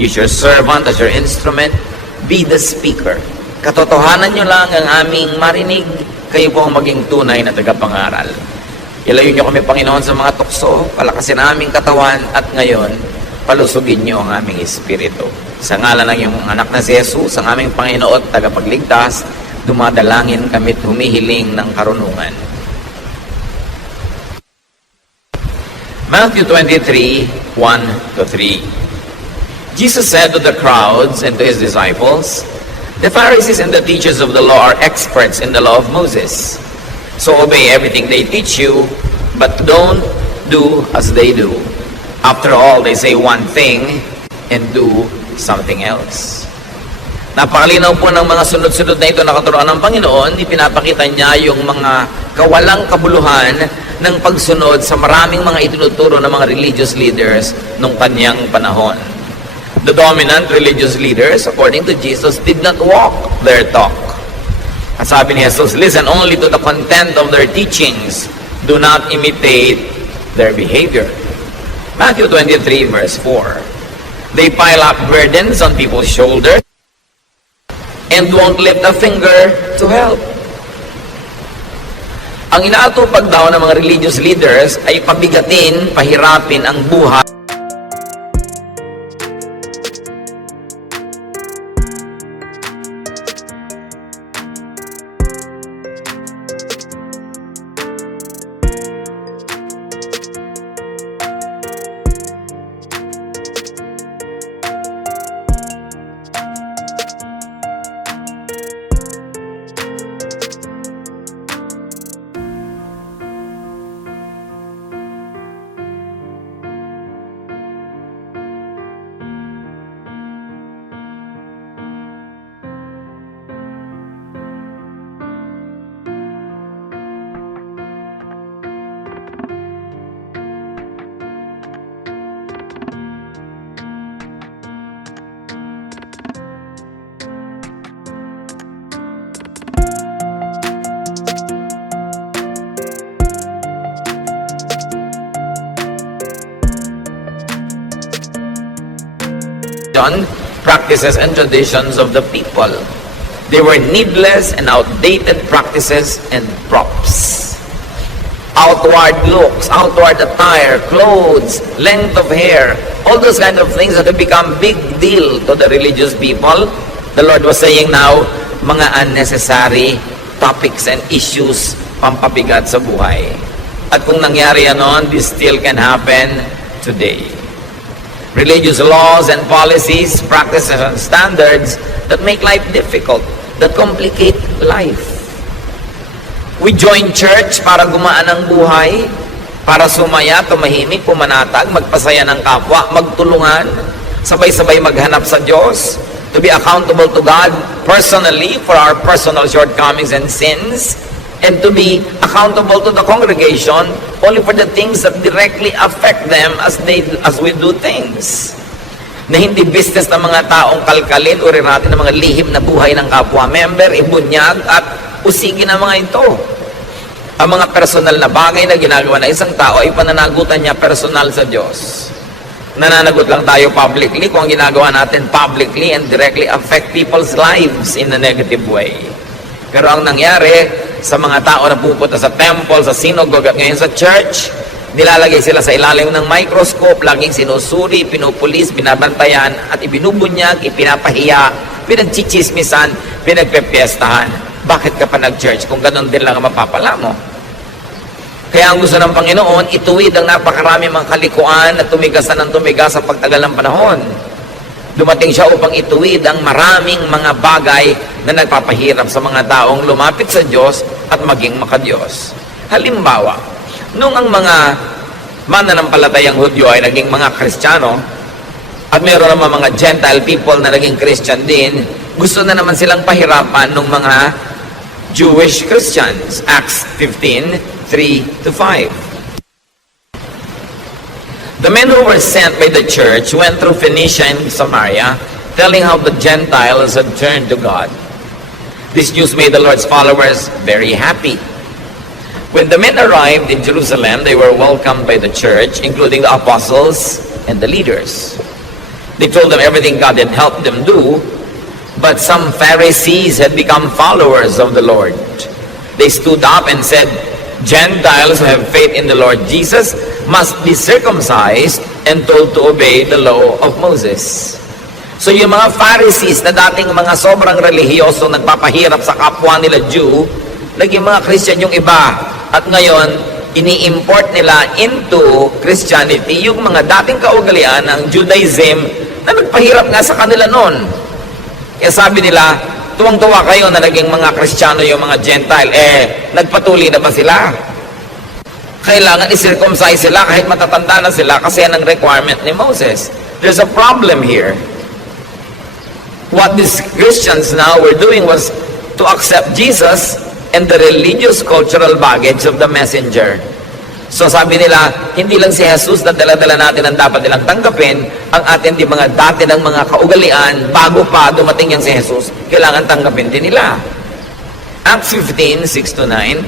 Use your servant as your instrument. Be the speaker. Katotohanan nyo lang ang aming marinig. Kayo po ang maging tunay na tagapangaral. Ilayo nyo kami, Panginoon, sa mga tukso. Palakasin ang aming katawan. At ngayon, palusugin nyo ang aming espiritu. Sa ngalan ng iyong anak na si Jesus, ang aming Panginoon at tagapagligtas, dumadalangin kami at humihiling ng karunungan. Matthew 23, 1-3. Jesus said to the crowds and to his disciples, "The Pharisees and the teachers of the law are experts in the law of Moses. So obey everything they teach you, but don't do as they do. After all, they say one thing and do something else." Napakalinaw po ng mga sunod-sunod na ito na katuruan ng Panginoon. Ipinapakita niya yung mga kawalang kabuluhan ng pagsunod sa maraming mga itinuturo ng mga religious leaders nung kanyang panahon. The dominant religious leaders, according to Jesus, did not walk their talk. At sabi ni Jesus, listen only to the content of their teachings. Do not imitate their behavior. Matthew 23, verse 4. They pile up burdens on people's shoulders and won't lift a finger to help. Ang inaatupag daw ng mga religious leaders ay pabigatin, pahirapin ang buhay. Practices and traditions of the people. They were needless and outdated practices and props. Outward looks, outward attire, clothes, length of hair, all those kind of things that have become big deal to the religious people. The Lord was saying now, mga unnecessary topics and issues pampabigat sa buhay. At kung nangyari yan noon, this still can happen today. Religious laws and policies, practices and standards that make life difficult, that complicate life. We join church para gumaan ang buhay, para sumaya, tumahimik, pumanatag, magpasaya ng kapwa, magtulungan, sabay-sabay maghanap sa Diyos, to be accountable to God personally for our personal shortcomings and sins, and to be accountable to the congregation only for the things that directly affect them as we do things. Na hindi business ng mga taong kalkalin o natin ng mga lihim na buhay ng kapwa-member, ibunyag at usigin ang mga ito. Ang mga personal na bagay na ginagawa ng isang tao ay pananagutan niya personal sa Diyos. Nananagot lang tayo publicly kung ang ginagawa natin publicly and directly affect people's lives in a negative way. Pero ang nangyari sa mga tao na pupunta sa temple, sa synagogue at ngayon sa church, nilalagay sila sa ilalim ng microscope, laging sinusuri, pinupulis, binabantayan, at ibinubunyag, ipinapahiya, pinagchichismisan, pinagpepiestahan. Bakit ka pa nag-church kung ganun din lang ang mapapala mo? Kaya ang gusto ng Panginoon, ituwid ang napakarami mga kalikuan at tumigasan ng tumigas sa pagtagal ng panahon. Dumating siya upang ituwid ang maraming mga bagay na nagpapahirap sa mga taong lumapit sa Diyos at maging makadiyos. Halimbawa, nung ang mga mananampalatayang Hudyo ay naging mga Kristiyano at mayroon naman mga Gentile people na naging Christian din, gusto na naman silang pahirapan ng mga Jewish Christians. Acts 15, 3-5. The men who were sent by the church went through Phoenicia and Samaria, telling how the Gentiles had turned to God. This news made the Lord's followers very happy. When the men arrived in Jerusalem, they were welcomed by the church, including the apostles and the leaders. They told them everything God had helped them do, but some Pharisees had become followers of the Lord. They stood up and said, Gentiles who have faith in the Lord Jesus must be circumcised and told to obey the law of Moses. So yung mga Pharisees na dating mga sobrang relihiyoso, nagpapahirap sa kapwa nila Jew, naging mga Christian yung iba. At ngayon, ini-import nila into Christianity yung mga dating kaugalian ng Judaism na nagpahirap nga sa kanila noon. Kaya sabi nila, tuwang-tuwa kayo na naging mga Kristiyano yung mga Gentile. Nagpatuloy na ba sila? Kailangan i-circumcise sila kahit matatanda na sila kasi yan ang requirement ni Moses. There's a problem here. What these Christians now were doing was to accept Jesus and the religious cultural baggage of the messenger. So sabi nila, hindi lang si Jesus na dala-dala natin ang dapat nilang tanggapin, ang atin di mga dati ng mga kaugalian, bago pa dumating yung si Jesus, kailangan tanggapin din nila. Acts 15, 6-9.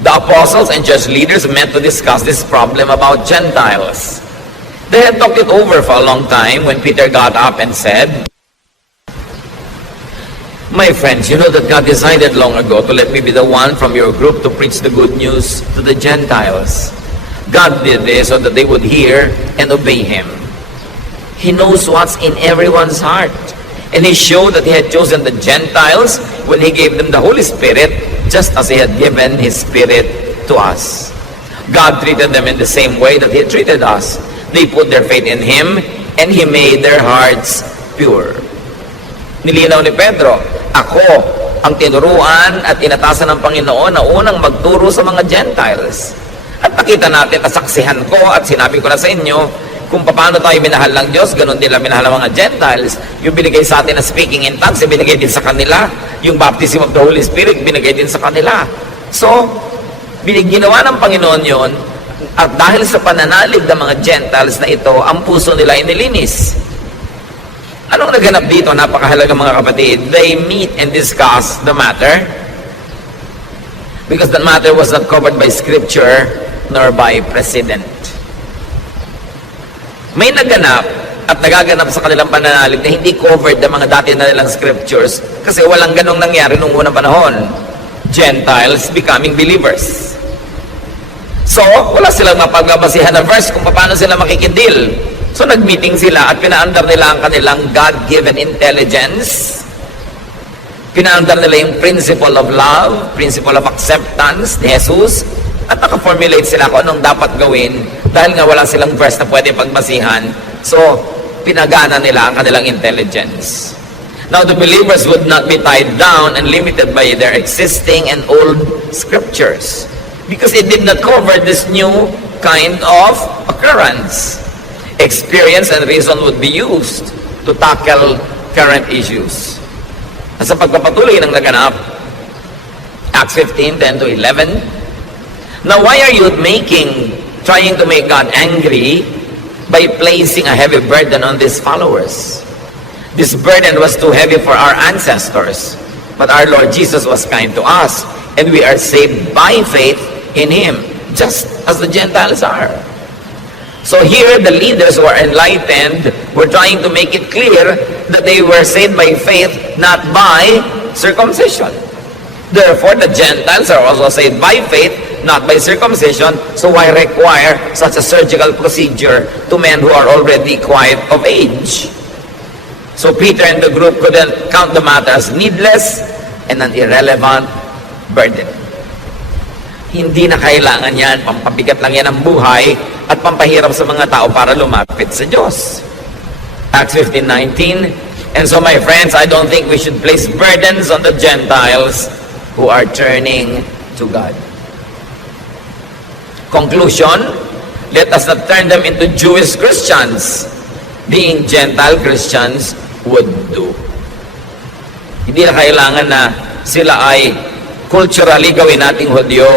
The apostles and church leaders met to discuss this problem about Gentiles. They had talked it over for a long time when Peter got up and said, My friends, you know that God decided long ago to let me be the one from your group to preach the good news to the Gentiles. God did this so that they would hear and obey Him. He knows what's in everyone's heart. And He showed that He had chosen the Gentiles when He gave them the Holy Spirit, just as He had given His Spirit to us. God treated them in the same way that He treated us. They put their faith in Him, and He made their hearts pure. Nilinaw ni Pedro, ako ang tinuruan at inatasan ng Panginoon na unang magturo sa mga Gentiles. At nakita natin, kasaksihan ko at sinabi ko na sa inyo, kung paano tayo minahal ng Diyos, ganun din lang minahal ng mga Gentiles. Yung binigay sa atin na speaking in tongues, binigay din sa kanila. Yung baptism of the Holy Spirit, binigay din sa kanila. So, ginawa ng Panginoon yon. At dahil sa pananalig ng mga Gentiles na ito, ang puso nila ay nilinis. Anong naganap dito? Napakahalaga mga kapatid. They meet and discuss the matter because the matter was not covered by Scripture nor by precedent. May naganap at nagaganap sa kanilang pananalig na hindi covered ng mga dati na nilang Scriptures kasi walang ganong nangyari nung unang panahon. Gentiles becoming believers. So, wala silang mapagbabasihan na verse kung paano sila makikidil. So, nag-meeting sila at pinaandar nila ang kanilang God-given intelligence. Pinaandar nila yung principle of love, principle of acceptance ni Jesus, at nakaformulate sila kung anong dapat gawin dahil nga wala silang verse na pwede pagbasihan. So, pinagana nila ang kanilang intelligence. Now, the believers would not be tied down and limited by their existing and old scriptures, because it did not cover this new kind of occurrence. Experience and reason would be used to tackle current issues. At sa pagpapatuloy ng naganap, Acts 15, 10-11, now why are you trying to make God angry by placing a heavy burden on these followers? This burden was too heavy for our ancestors, but our Lord Jesus was kind to us, and we are saved by faith in Him, just as the Gentiles are. So here, the leaders who are enlightened were trying to make it clear that they were saved by faith, not by circumcision. Therefore, the Gentiles are also saved by faith, not by circumcision. So why require such a surgical procedure to men who are already quite of age? So Peter and the group couldn't count the matter as needless and an irrelevant burden. Hindi na kailangan yan, pampabigat lang yan ang buhay at pampahirap sa mga tao para lumapit sa Diyos. Acts 15:19, and so my friends, I don't think we should place burdens on the Gentiles who are turning to God. Conclusion, let us not turn them into Jewish Christians, being Gentile Christians would do. Hindi na kailangan na sila ay culturally gawin nating Hudyo.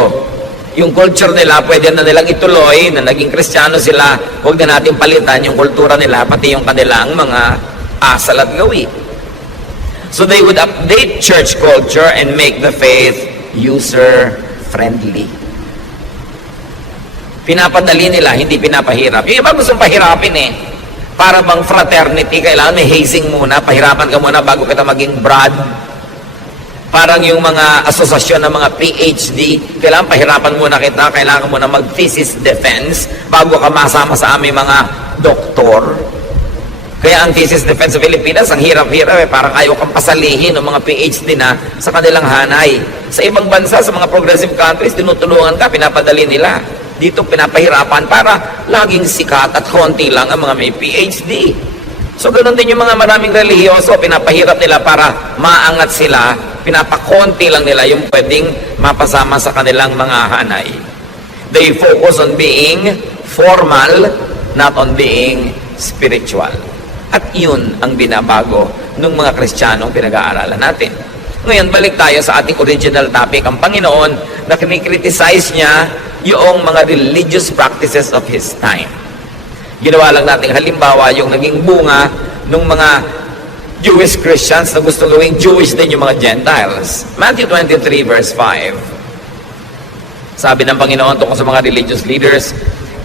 Yung culture nila, pwede na nilang ituloy, na naging Kristiyano sila, huwag na natin palitan yung kultura nila, pati yung kanilang mga asal at gawi. So they would update church culture and make the faith user-friendly. Pinapadali nila, hindi pinapahirap. Yung iba gustong pahirapin eh. Para bang fraternity, kailangan may hazing muna, pahirapan ka muna bago kita maging Brad. Parang yung mga asosasyon ng mga PhD, kailangan pahirapan muna kita, kailangan muna mag-thesis defense bago ka masama sa aming mga doktor. Kaya ang thesis defense sa Pilipinas, ang hirap-hirap parang ayaw kang pasalihin ng mga PhD na sa kanilang hanay. Sa ibang bansa, sa mga progressive countries, tinutulungan ka, pinapadali nila. Dito pinapahirapan para laging sikat at konti lang ang mga may PhD. So ganoon din yung mga maraming relihiyoso, pinapahirap nila para maangat sila, pinapakonti lang nila yung pwedeng mapasama sa kanilang mga hanay. They focus on being formal, not on being spiritual. At yun ang binabago ng mga Kristiyanong pinag-aaralan natin. Ngayon, balik tayo sa ating original topic. Ang Panginoon na kinikriticize niya yung mga religious practices of His time. Ginawa lang natin halimbawa yung naging bunga ng mga Jewish Christians na gusto gawing Jewish din yung mga Gentiles. Matthew 23 verse 5. Sabi ng Panginoon tungkol sa mga religious leaders,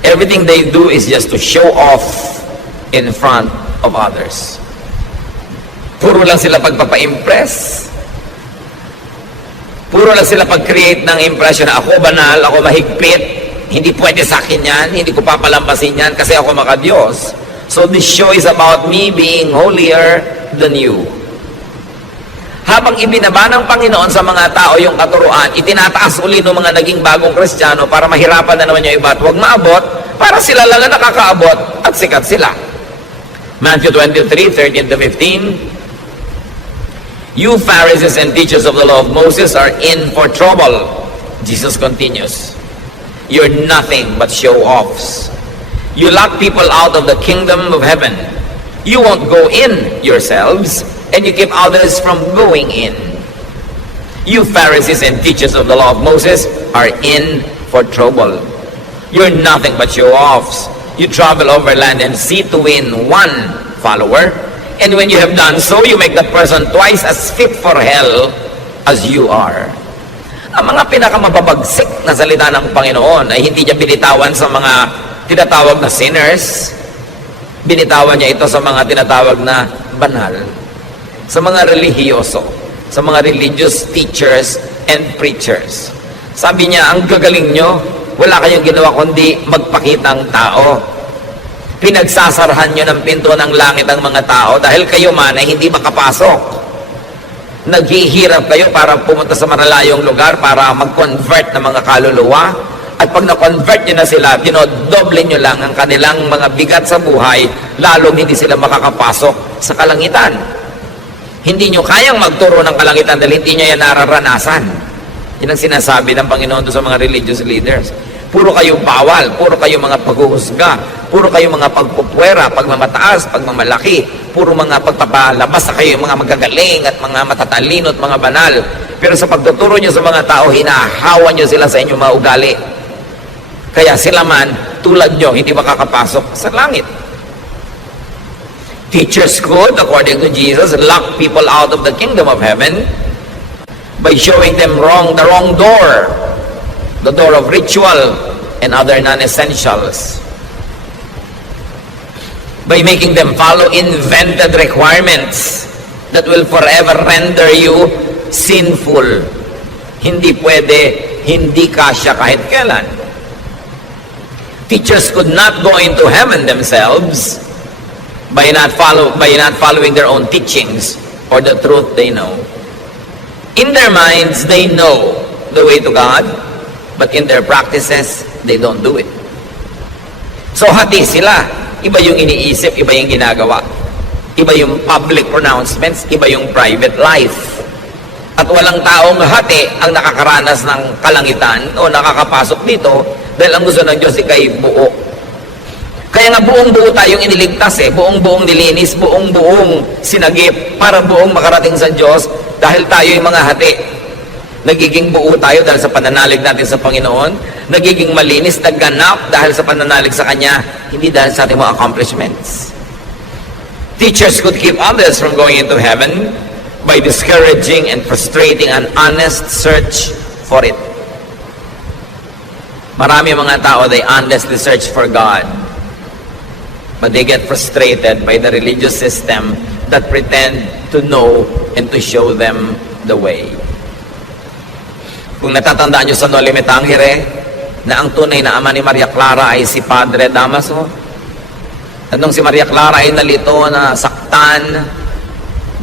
everything they do is just to show off in front of others. Puro lang sila pagpapa-impress. Puro lang sila pag-create ng impression na ako banal, ako mahigpit, hindi pwede sa akin yan, hindi ko papalampasin yan kasi ako maka-Diyos. So this show is about me being holier than you. Habang ibinaba ng Panginoon sa mga tao yung katuruan, itinataas uli ng mga naging bagong Kristiyano para mahirapan na naman yung iba at huwag maabot, para sila lang ang nakakaabot at sikat sila. Matthew 23, 13 to 15. You Pharisees and teachers of the law of Moses are in for trouble. Jesus continues. You're nothing but show-offs. You lock people out of the kingdom of heaven. You won't go in yourselves, and you keep others from going in. You Pharisees and teachers of the law of Moses are in for trouble. You're nothing but show-offs. You travel over land and sea to win one follower. And when you have done so, you make that person twice as fit for hell as you are. Ang mga pinakamababagsik na salita ng Panginoon ay hindi niya binitawan sa mga tinatawag na sinners. Binitawan niya ito sa mga tinatawag na banal. Sa mga relihiyoso. Sa mga religious teachers and preachers. Sabi niya, ang gagaling nyo, wala kayong ginawa kundi magpakitang tao. Pinagsasarahan nyo ng pinto ng langit ang mga tao dahil kayo man ay hindi makapasok. Naghihirap kayo para pumunta sa malalayong lugar para mag-convert ng mga kaluluwa. At pag na-convert nyo na sila, dinodoble nyo lang ang kanilang mga bigat sa buhay, lalong hindi sila makakapasok sa kalangitan. Hindi nyo kayang magturo ng kalangitan dahil hindi nyo yan nararanasan. Yan ang sinasabi ng Panginoon sa mga religious leaders. Puro kayo bawal, puro kayo mga paghuhusga, puro kayo mga pagpupwera, pagmamataas, pagmamalaki, puro mga pagpapalabas na kayo mga magagaling at mga matatalino at mga banal. Pero sa pagtuturo nyo sa mga tao, hinahawa nyo sila sa inyong mga ugali. Kaya sila man, tulad nyo, hindi makakapasok sa langit. Teachers could, according to Jesus, lock people out of the kingdom of heaven by showing them the wrong door. The door of ritual and other non-essentials. By making them follow invented requirements that will forever render you sinful. Hindi pwede, hindi kasya kahit kailan. Teachers could not go into heaven themselves by not following their own teachings or the truth they know. In their minds, they know the way to God, but in their practices, they don't do it. So hati sila. Iba yung iniisip, iba yung ginagawa. Iba yung public pronouncements, iba yung private life. At walang taong hati ang nakakaranas ng kalangitan o nakakapasok dito dahil ang gusto ng Diyos ikay buo. Kaya nga buong-buo tayong iniligtas buong-buong nilinis, buong-buong sinagip para buong makarating sa Diyos dahil tayo yung mga hati. Nagiging buo tayo dahil sa pananalig natin sa Panginoon. Nagiging malinis, nagganap dahil sa pananalig sa Kanya, hindi dahil sa ating mga accomplishments. Teachers could keep others from going into heaven by discouraging and frustrating an honest search for it. Marami mga tao, they honestly search for God. But they get frustrated by the religious system that pretend to know and to show them the way. Kung natatandaan nyo sa Noli Me Tangere, na ang tunay na ama ni Maria Clara ay si Padre Damaso. At nung si Maria Clara ay nalito, na saktan,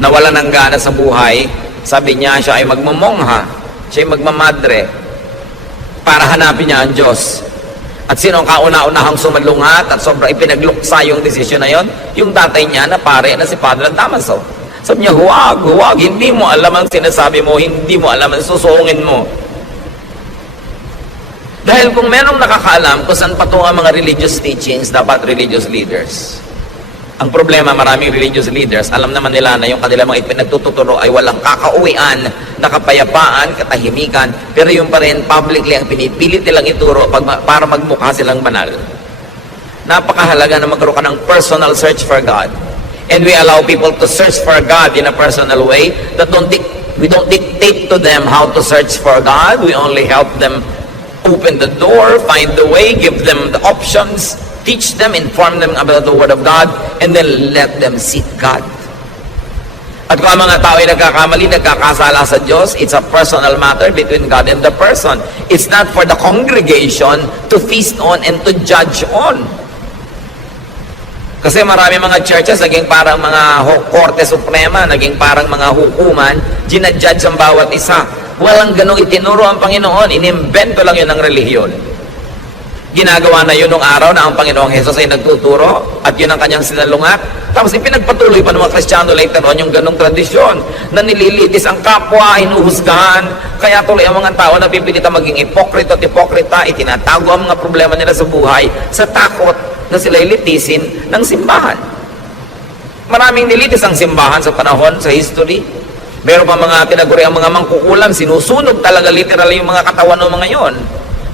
nawala ng gana sa buhay, sabi niya siya ay magmamongha, siya ay magmamadre, para hanapin niya ang Diyos. At sino ang kauna-unahang sumalungat at sobrang ipinagluksa yung desisyon na yon? Yung tatay niya na pare na si Padre Damaso. Sabi niya, huwag, hindi mo alam ang sinasabi mo, hindi mo alam ang susungin mo. Dahil kung merong nakakaalam kung saan patungo ang mga religious teachings, dapat religious leaders. Ang problema, maraming religious leaders, alam naman nila na yung kanilang mga ipinagtuturo ay walang kakauwian, nakapayapaan, katahimikan, pero yung pa rin publicly ang pinipilit nilang ituro para magmukha silang banal. Napakahalaga na magkaroon ka ng personal search for God. And we allow people to search for God in a personal way. We don't dictate to them how to search for God. We only help them open the door, find the way, give them the options, teach them, inform them about the Word of God, and then let them seek God. At kung ang mga tao ay nagkakamali, nagkakasala sa Diyos, it's a personal matter between God and the person. It's not for the congregation to feast on and to judge on. Kasi marami mga churches, naging parang mga Korte Suprema, naging parang mga hukuman, ginajudge ang bawat isa. Walang ganong itinuro ang Panginoon, inimbento lang yun ng relihiyon. Ginagawa na yun nung araw na ang Panginoong Jesus ay nagtuturo at yun ang kanyang sinalungat. Tapos ipinagpatuloy pa ng mga Kristiyano later on yung ganong tradisyon na nililitis ang kapwa, hinuhusgahan. Kaya tuloy ang mga tao na pipilitan maging ipokrito at ipokrita, itinatago ang mga problema nila sa buhay sa takot na sila ilitisin ng simbahan. Maraming nilitis ang simbahan sa panahon, sa history. Meron pa mga tinaguri ang mga mangkukulam, sinusunog talaga literal yung mga katawan ng mga yon.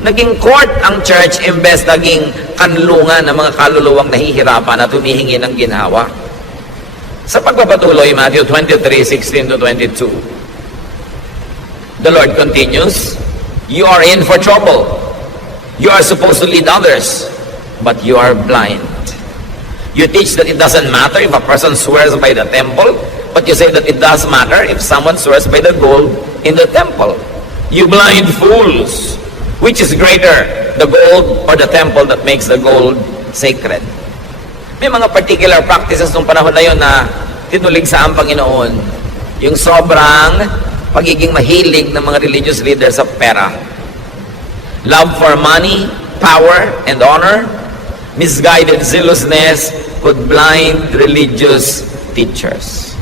Naging court ang church imbes naging kanlungan ng mga kaluluwang nahihirapan at humihingi ng ginhawa. Sa pagpapatuloy, Matthew 23:16-22, the Lord continues, you are in for trouble. You are supposed to lead others, but you are blind. You teach that it doesn't matter if a person swears by the temple, but you say that it does matter if someone swears by the gold in the temple. You blind fools! Which is greater, the gold or the temple that makes the gold sacred? May mga particular practices nung panahon na yun na tinulig sa ang Panginoon. Yung sobrang pagiging mahilig ng mga religious leaders sa pera. Love for money, power, and honor, misguided zealousness could blind religious teachers.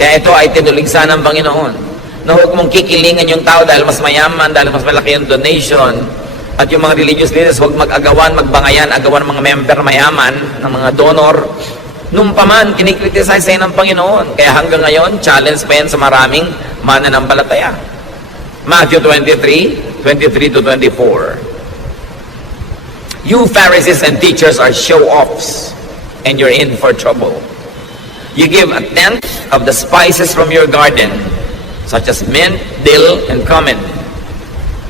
Kaya ito ay tinuligsa ng Panginoon na huwag mong kikilingan yung tao dahil mas mayaman, dahil mas malaki yung donation. At yung mga religious leaders, huwag mag-agawan, magbangayan, agawan ng mga member mayaman, ng mga donor. Nung paman, kinikriticize sa'yo ng Panginoon. Kaya hanggang ngayon, challenge pa yan sa maraming mananampalataya. Matthew 23:23-24. You Pharisees and teachers are show-offs, and you're in for trouble. You give a tenth of the spices from your garden, such as mint, dill, and cumin.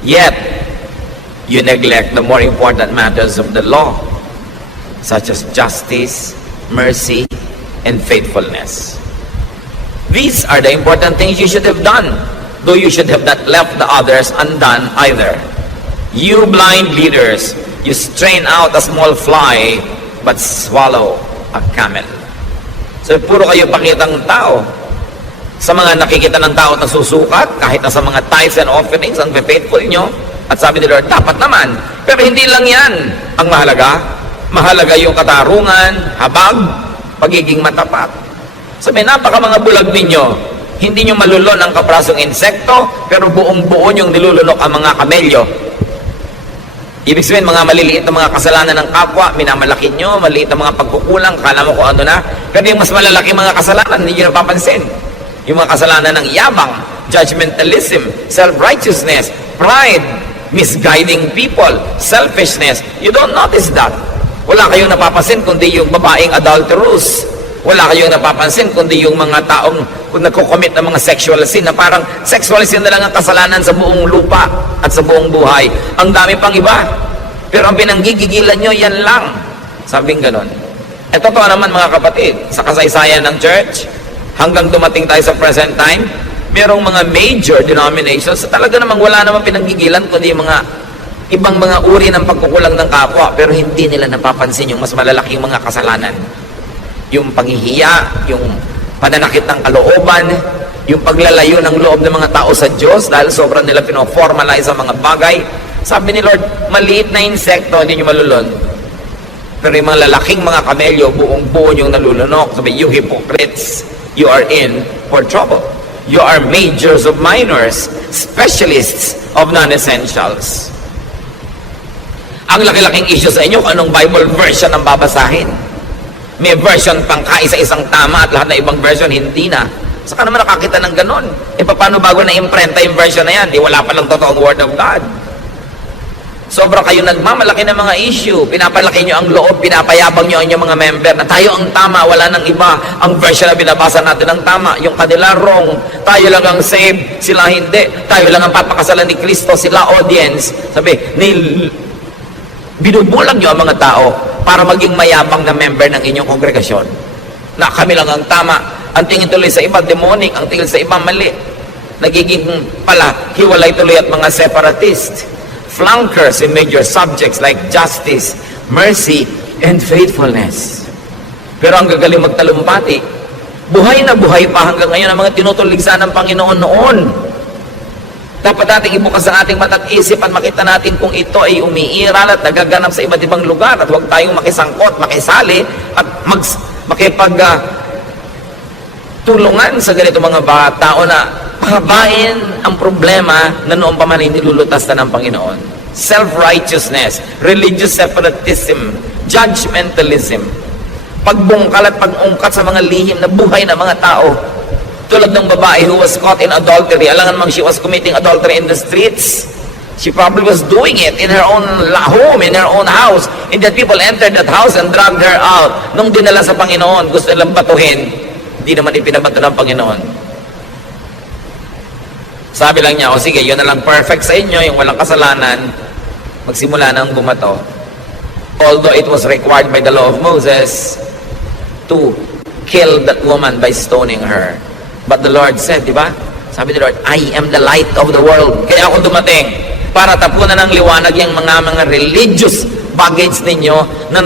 Yet, you neglect the more important matters of the law, such as justice, mercy, and faithfulness. These are the important things you should have done, though you should have not left the others undone either. You blind leaders, you strain out a small fly, but swallow a camel. So, puro kayo pakitang tao. Sa mga nakikita ng tao na susukat, kahit na sa mga tithes and offerings, ang faithful nyo, at sabi ni Lord, dapat naman. Pero hindi lang yan ang mahalaga. Mahalaga yung katarungan, habag, pagiging matapat. Sabi, napaka mga bulag ninyo. Hindi nyo malulon ang kaprasong insekto, pero buong-buo yung nilulunok ang mga kamelyo. Ibig sabihin, mga maliliit na mga kasalanan ng kapwa, minamalaki nyo, maliit na mga pagkukulang, kala mo kung ano na. Pero yung mas malalaki mga kasalanan, hindi nyo napapansin. Yung mga kasalanan ng yabang, judgmentalism, self-righteousness, pride, misguiding people, selfishness. You don't notice that. Wala kayong napapansin kundi yung babaeng adulterous. Wala kayong napapansin kundi yung mga taong nagko-commit ng mga sexual sin na parang sexual sin na lang ang kasalanan sa buong lupa at sa buong buhay. Ang dami pang iba. Pero ang pinanggigigilan nyo, yan lang. Sabing ganon. E totoo naman mga kapatid, sa kasaysayan ng church, hanggang dumating tayo sa present time, merong mga major denominations sa talaga namang wala namang pinanggigilan kundi mga ibang mga uri ng pagkukulang ng kapwa, pero hindi nila napapansin yung mas malalaking mga kasalanan. Yung panghihiya, yung pananakit ng kalooban, yung paglalayo ng loob ng mga tao sa Diyos dahil sobrang nila pinoformalize ang mga bagay. Sabi ni Lord, maliit na insekto, hindi nyo malulon. Pero yung mga lalaking mga kamelyo, buong buo yung nalulunok. Sabi, you hypocrites, you are in for trouble. You are majors of minors, specialists of non-essentials. Ang laki-laking issue sa inyo kung anong Bible version ang babasahin. May version pang kaisa-isang tama at lahat na ibang version hindi na. Saka naman nakakita ng ganon. E paano bago na-imprenta yung version na yan? Di wala pa lang totoong Word of God. Sobra kayo nagmamalaki ng mga issue. Pinapalaki nyo ang loob, pinapayabang nyo ang inyong mga member na tayo ang tama, wala nang iba. Ang version na binabasa natin ang tama, yung kanila wrong. Tayo lang ang saved, sila hindi. Tayo lang ang papakasalan ni Kristo, sila audience. Sabi, binubulag nyo ang mga tao para maging mayabang na member ng inyong kongregasyon. Na kami lang ang tama. Ang tingin tuloy sa iba, demonic. Ang tingin sa iba, mali. Nagiging pala, hiwalay tuloy at mga separatist. Flunkers in major subjects like justice, mercy, and faithfulness. Pero ang gagaling magtalumpati, buhay na buhay pa hanggang ngayon ang mga tinutuligsa ng Panginoon noon. Dapat nating ibukas ang ating mata at isip at makita natin kung ito ay umiiral at nagaganap sa iba't ibang lugar at huwag tayong makisangkot, makisali at tulungan sa ganito mga bata o na pahabain ang problema na noong pa man hindi lulutas na ng Panginoon. Self-righteousness, religious separatism, judgmentalism, pagbungkal at pag-ungkat sa mga lihim na buhay ng mga tao. Tulad ng babae who was caught in adultery. Alangan mang she was committing adultery in the streets. She probably was doing it in her own home, in her own house. And that people entered that house and dragged her out. Nung dinala sa Panginoon, gusto nilang batuhin. Hindi naman ipinabato ng Panginoon. Sabi lang niya, o sige, yun na lang perfect sa inyo, yung walang kasalanan, magsimula nang bumato. Although it was required by the law of Moses to kill that woman by stoning her. But the Lord said, di ba? Sabi ni Lord, I am the light of the world. Kaya ako dumating para tapunan ng liwanag yung mga religious baggage ninyo na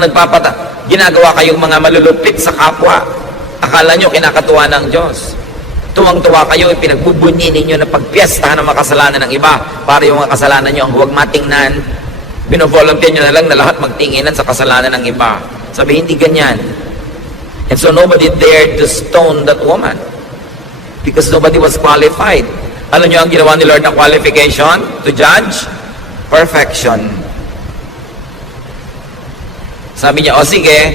ginagawa kayong mga malulupit sa kapwa. Akala nyo kinakatuwa ng Diyos. Tuwang-tuwa kayo, pinagbubunyi ninyo na pagpiestahan ng makasalanan ng iba para yung mga kasalanan nyo ang huwag matingnan. Binovolunteer nyo na lang na lahat magtinginan sa kasalanan ng iba. Sabi, hindi ganyan. And so nobody dared to stone that woman because nobody was qualified. Alam nyo ang ginawa ni Lord na qualification to judge? Perfection. Sabi niya, o sige,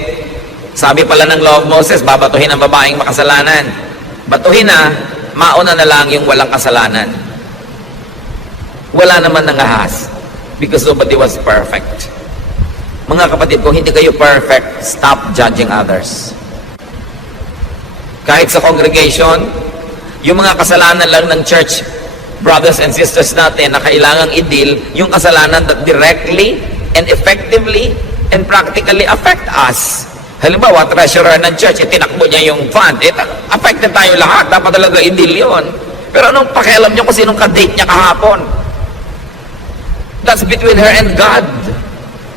sabi pala ng law of Moses, babatuhin ang babaeng makasalanan. Batuhin na, mauna na lang yung walang kasalanan. Wala naman nangahas because nobody was perfect. Mga kapatid, kung hindi kayo perfect, stop judging others. Kahit sa congregation, yung mga kasalanan lang ng church, brothers and sisters natin, na kailangang i-deal, yung kasalanan that directly and effectively and practically affect us. Halimbawa, treasurer ng church, itinakbo niya yung fund. Affected tayo lahat. Dapat talaga i-deal yun. Pero anong pakialam niyo kung sinong ka-date niya kahapon? That's between her and God.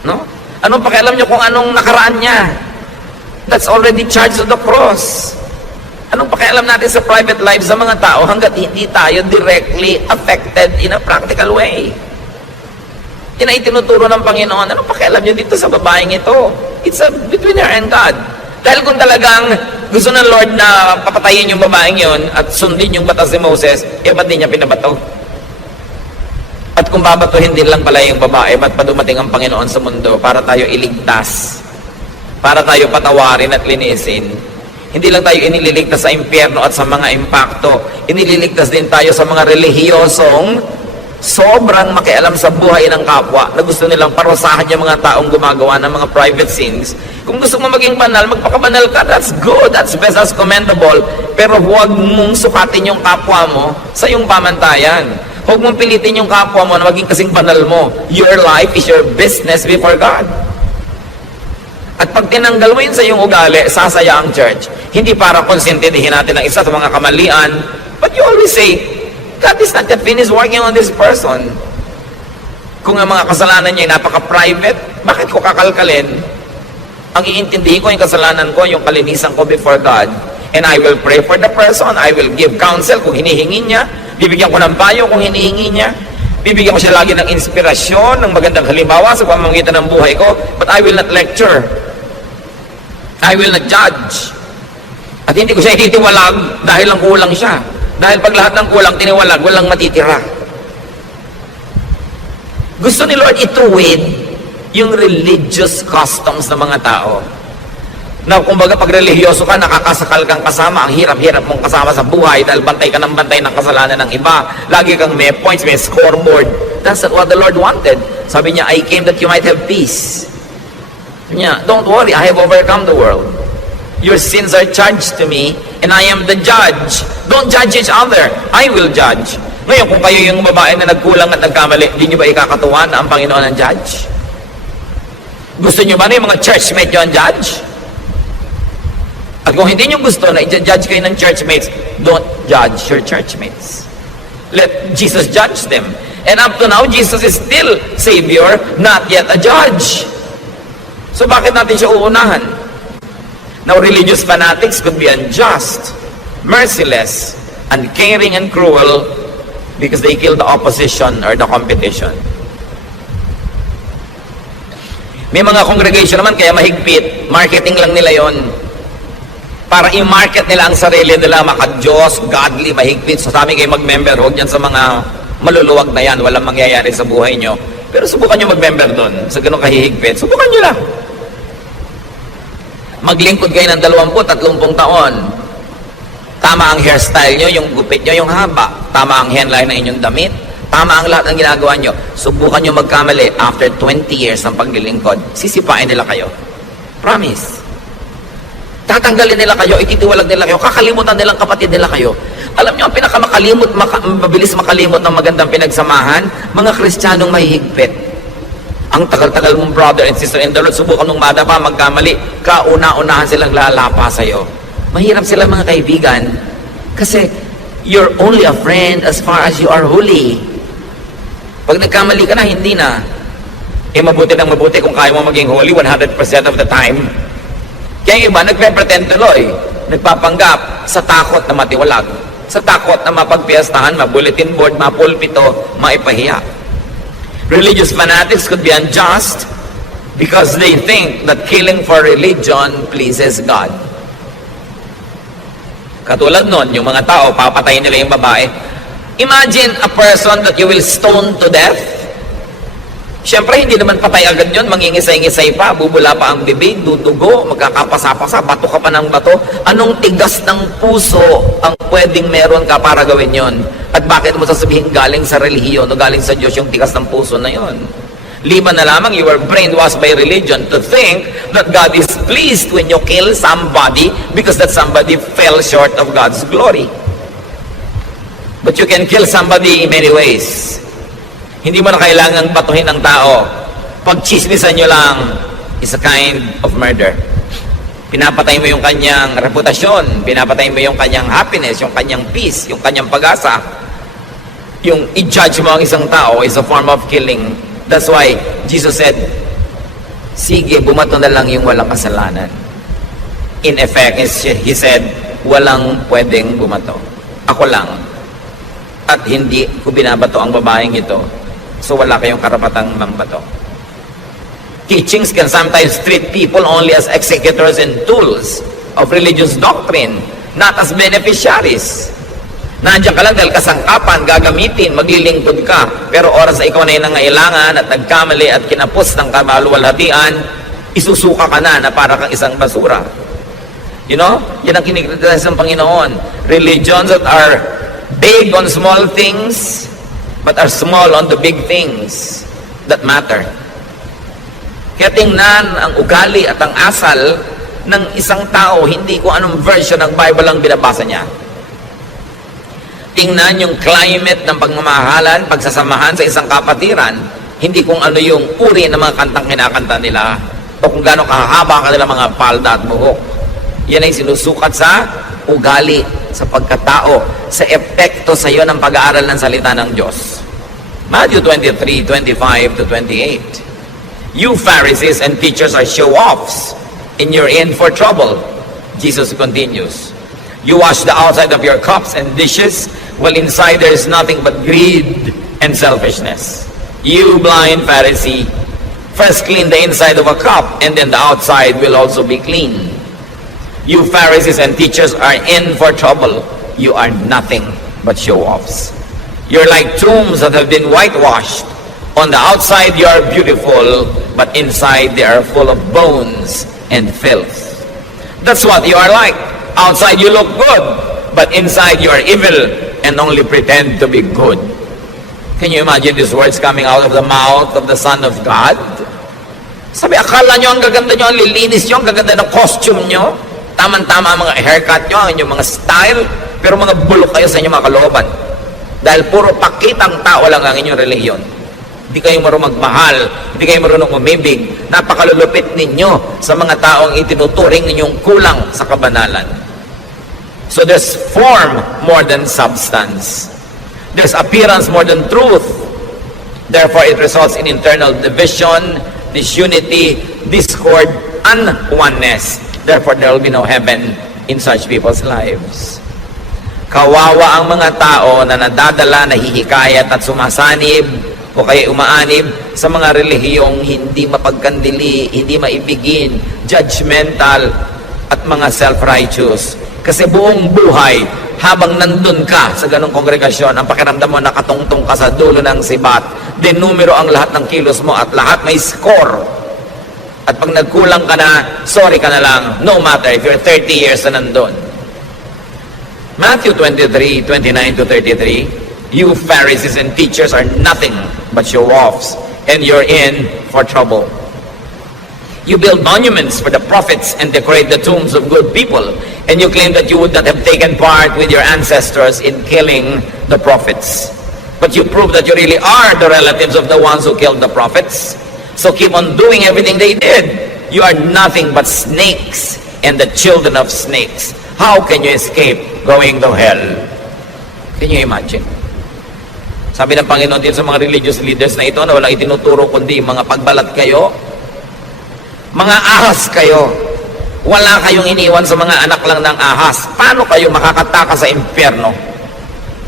No? Anong pakialam niyo kung anong nakaraan niya? That's already charged to the cross. Anong pakialam natin sa private lives sa mga tao hanggat hindi tayo directly affected in a practical way? Yan ay tinuturo ng Panginoon. Anong pakialam niyo dito sa babaeng ito? It's between her and God. Dahil kung talagang gusto ng Lord na papatayin yung babaeng yun at sundin yung batas ni Moses, ba't di niya pinabato? At kung babatuhin din lang pala yung babae, ba't pa dumating ang Panginoon sa mundo para tayo iligtas? Para tayo patawarin at linisin? Hindi lang tayo inililigtas sa impyerno at sa mga impakto. Inililigtas din tayo sa mga relihiyosong sobrang makialam sa buhay ng kapwa na gusto nilang parusahan yung mga taong gumagawa ng mga private sins. Kung gusto mo maging banal, magpakabanal ka. That's good. That's best. That's commendable. Pero huwag mong sukatin yung kapwa mo sa iyong pamantayan. Huwag mong pilitin yung kapwa mo na maging kasing banal mo. Your life is your business before God. At pag tinanggal mo yun sa iyong ugali, sasaya ang church. Hindi para konsentidihin natin ang isa sa mga kamalian, but you always say, God is not yet finished working on this person. Kung ang mga kasalanan niya ay napaka-private, bakit ko kakalkalin? Ang iintindihin ko yung kasalanan ko, yung kalinisan ko before God, and I will pray for the person, I will give counsel kung hinihingi niya, bibigyan ko ng payo kung hinihingi niya, bibigyan ko siya lagi ng inspirasyon, ng magandang halimbawa sa pamamagitan ng buhay ko, but I will not lecture. I will not judge. At hindi ko siya ititiwalag dahil lang kulang siya. Dahil pag lahat ng kulang tiniwalag, walang matitira. Gusto ni Lord ituwid yung religious customs ng mga tao. Na kumbaga pag relihiyoso ka, nakakasakal kang kasama, ang hirap-hirap mong kasama sa buhay dahil bantay ka ng bantay ng kasalanan ng iba. Lagi kang may points, may scoreboard. That's not what the Lord wanted. Sabi niya, I came that you might have peace. Sabi niya, don't worry, I have overcome the world. Your sins are charged to me, and I am the judge. Don't judge each other. I will judge. Ngayon, kung kayo yung babae na nagkulang at nagkamali, hindi nyo ba ikakatuwa na ang Panginoon ang judge? Gusto nyo ba na yung mga churchmate nyo ang judge? At kung hindi nyo gusto na i-judge kayo ng churchmates, don't judge your churchmates. Let Jesus judge them. And up to now, Jesus is still Savior, not yet a judge. So bakit natin siya uunahan? Now, religious fanatics could be unjust, merciless, uncaring, and cruel because they kill the opposition or the competition. May mga congregation naman kaya mahigpit, marketing lang nila yon. Para i-market nila ang sarili nila, maka-Diyos, godly, mahigpit. So sabi kayo mag-member, huwag yan sa mga maluluwag na yan, walang mangyayari sa buhay nyo. Pero subukan nyo mag-member doon, sa ganun kahihigpit. Subukan nyo lang. Maglingkod kayo ng 20-30 taon. Tama ang hairstyle nyo, yung gupit nyo, yung haba. Tama ang hairline ng inyong damit. Tama ang lahat ng ginagawa nyo. Subukan nyo magkamali after 20 years ng paglilingkod. Sisipain nila kayo. Promise. Tatanggalin nila kayo, ititiwalag nila kayo, kakalimutan nilang kapatid nila kayo. Alam nyo, ang pinakamakalimot, mabilis makalimot ng magandang pinagsamahan, mga Kristiyanong mahihigpit. Ang tagal-tagal mong brother and sister in the Lord, subukan mong madapa, magkamali, kauna-unahan silang lalapa sa'yo. Mahirap sila mga kaibigan, kasi you're only a friend as far as you are holy. Pag nagkamali ka na, hindi na. Eh, mabuti ng mabuti kung kaya mo maging holy 100% of the time. Kaya yung iba, nagpe-pretend tuloy, nagpapanggap sa takot na matiwalag, sa takot na mapagpiyastahan, ma-bulletin board, mapulpito, maipahiya. Religious fanatics could be unjust because they think that killing for religion pleases God. Katulad nun, yung mga tao, papatayin nila yung babae. Imagine a person that you will stone to death. Siyempre, hindi naman patay agad yun, mangingisay-ngisay pa, bubula pa ang bibig, dudugo, magkakapasa-pasa, bato ka pa ng bato. Anong tigas ng puso ang pwedeng meron ka para gawin yon? At bakit mo sasabihin galing sa relihiyon o galing sa Diyos yung tigas ng puso na yon? Liban na lamang, you were brainwashed by religion to think that God is pleased when you kill somebody because that somebody fell short of God's glory. But you can kill somebody in many ways. Hindi mo na kailangang batuhin ng tao. Pag-chismisan nyo lang is a kind of murder. Pinapatay mo yung kanyang reputasyon, pinapatay mo yung kanyang happiness, yung kanyang peace, yung kanyang pag-asa. Yung i-judge mo ang isang tao is a form of killing. That's why Jesus said, sige, bumato na lang yung walang kasalanan. In effect, He said, walang pwedeng bumato. Ako lang. At hindi ko binabato ang babaeng ito. So wala kayong karapatang mambato. Teachings can sometimes treat people only as executors and tools of religious doctrine, not as beneficiaries. Nandiyan ka lang dahil kasangkapan, gagamitin, maglilingkod ka. Pero oras na ikaw na yung nangailangan at nagkamali at kinapos ng kamaluwalhatian, isusuka ka na para kang isang basura. You know? Yan ang kinikritas ng Panginoon. Religions that are big on small things, but are small on the big things that matter. Kaya tingnan ang ugali at ang asal ng isang tao, hindi kung anong version ng Bible ang binabasa niya. Tingnan yung climate ng pagmamahalan, pagsasamahan sa isang kapatiran, hindi kung ano yung uri ng mga kantang kinakanta nila. o kung gaano kahaba ang kanilang mga palda at buhok. Yan ay sinusukat sa ugali, sa pagkatao, sa epekto sa iyo ng pag-aaral ng salita ng Diyos. Matthew 23:25 to 28. You Pharisees and teachers are show-offs, and you're in for trouble. Jesus continues. You wash the outside of your cups and dishes, while inside there is nothing but greed and selfishness. You blind Pharisee, first clean the inside of a cup, and then the outside will also be clean. You Pharisees and teachers are in for trouble. You are nothing but show-offs. You're like tombs that have been whitewashed. On the outside you are beautiful, but inside they are full of bones and filth. That's what you are like. Outside you look good, but inside you are evil and only pretend to be good. Can you imagine these words coming out of the mouth of the Son of God? Sabi, akala nyo ang gaganda nyo, ang lilinis nyo, ang gaganda ng costume nyo. Tama-tama ang mga haircut nyo, ang inyong mga style, pero mga bulok kayo sa inyong mga kalooban. Dahil puro pakitang tao lang ang inyong relihiyon. Hindi kayo marunong magmahal, hindi kayo marunong umibig. Napakalulupit ninyo sa mga taong itinuturing ninyong kulang sa kabanalan. So there's form more than substance. There's appearance more than truth. Therefore, it results in internal division, disunity, discord, and oneness. Therefore, there will be no heaven in such people's lives. Kawawa ang mga tao na nadadala, nahihikayat at sumasanib o kaya umaanib sa mga relihiyong hindi mapagkandili, hindi maibigin, judgmental at mga self-righteous. Kasi buong buhay, habang nandun ka sa ganong kongregasyon, ang pakiramdam mo nakatungtong ka sa dulo ng sibat, dinumero ang lahat ng kilos mo at lahat may score. At pag nagkulang ka na, sorry ka na lang, no matter if you're 30 years na nandun. Matthew 23:29 to 33, you Pharisees and teachers are nothing but show-offs, and you're in for trouble. You build monuments for the prophets and decorate the tombs of good people, and you claim that you would not have taken part with your ancestors in killing the prophets. But you prove that you really are the relatives of the ones who killed the prophets. So keep on doing everything they did. You are nothing but snakes and the children of snakes. How can you escape going to hell? Can you imagine? Sabi ng Panginoon dito sa mga religious leaders na ito na walang itinuturo kundi mga pagbalat kayo, mga ahas kayo. Wala kayong iniwan sa mga anak lang ng ahas. Paano kayo makakataka sa impyerno?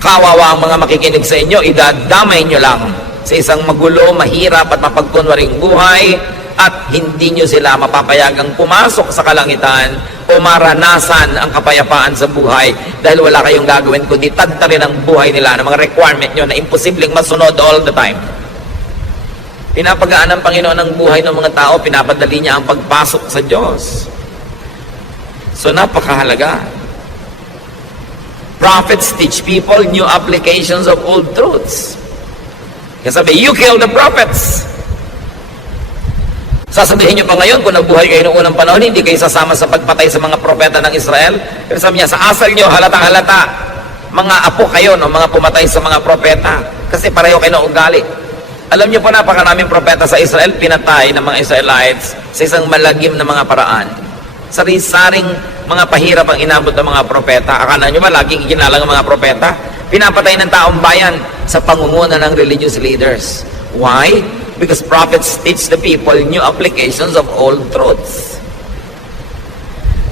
Kawawa ang mga makikinig sa inyo, idadamay nyo lang sa isang magulo, mahirap at mapagkunwaring buhay, at hindi nyo sila mapapayagang pumasok sa kalangitan o maranasan ang kapayapaan sa buhay dahil wala kayong gagawin kundi tagtarin ang buhay nila ng mga requirement nyo na imposibleng masunod all the time. Pinapagaan ng Panginoon ang buhay ng mga tao, pinapadali niya ang pagpasok sa Diyos. So napakahalaga. Prophets teach people new applications of old truths. Kaya sabi, you kill the prophets. Sasabihin nyo pa ngayon, kung nabuhay kayo noong unang panahon, hindi kayo sasama sa pagpatay sa mga propeta ng Israel. Pero sabi niya, sa asal nyo, halata-halata, mga apo kayo, no, mga pumatay sa mga propeta. Kasi pareho kayo ng ugali. Alam nyo po, napakaraming propeta sa Israel, pinatay ng mga Israelites sa isang malagim na mga paraan. Sari-saring mga pahirap ang inabot ng mga propeta. Akala nyo ba, laging iginalang ang mga propeta? Pinapatay ng taong bayan sa pangunguna ng religious leaders. Why? Because prophets teach the people new applications of old truths.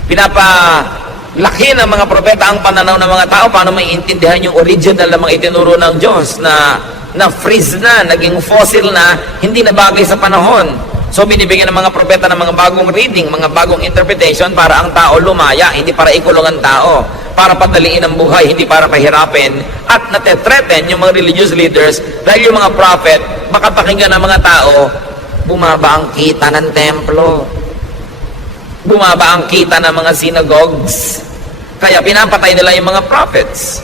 Pinapalaki ng mga propeta ang pananaw ng mga tao paano maiintindihan yung original na mga itinuro ng Diyos na freeze na, naging fossil na, hindi na bagay sa panahon. So binibigyan ng mga propeta ng mga bagong reading, mga bagong interpretation para ang tao lumaya, hindi para ikulong ang tao, para padaliin ang buhay, hindi para pahirapin. At natetreten yung mga religious leaders dahil yung mga prophet, makapakinggan ng mga tao, bumaba ang kita ng templo, bumaba ang kita ng mga synagogues. Kaya pinapatay nila yung mga prophets.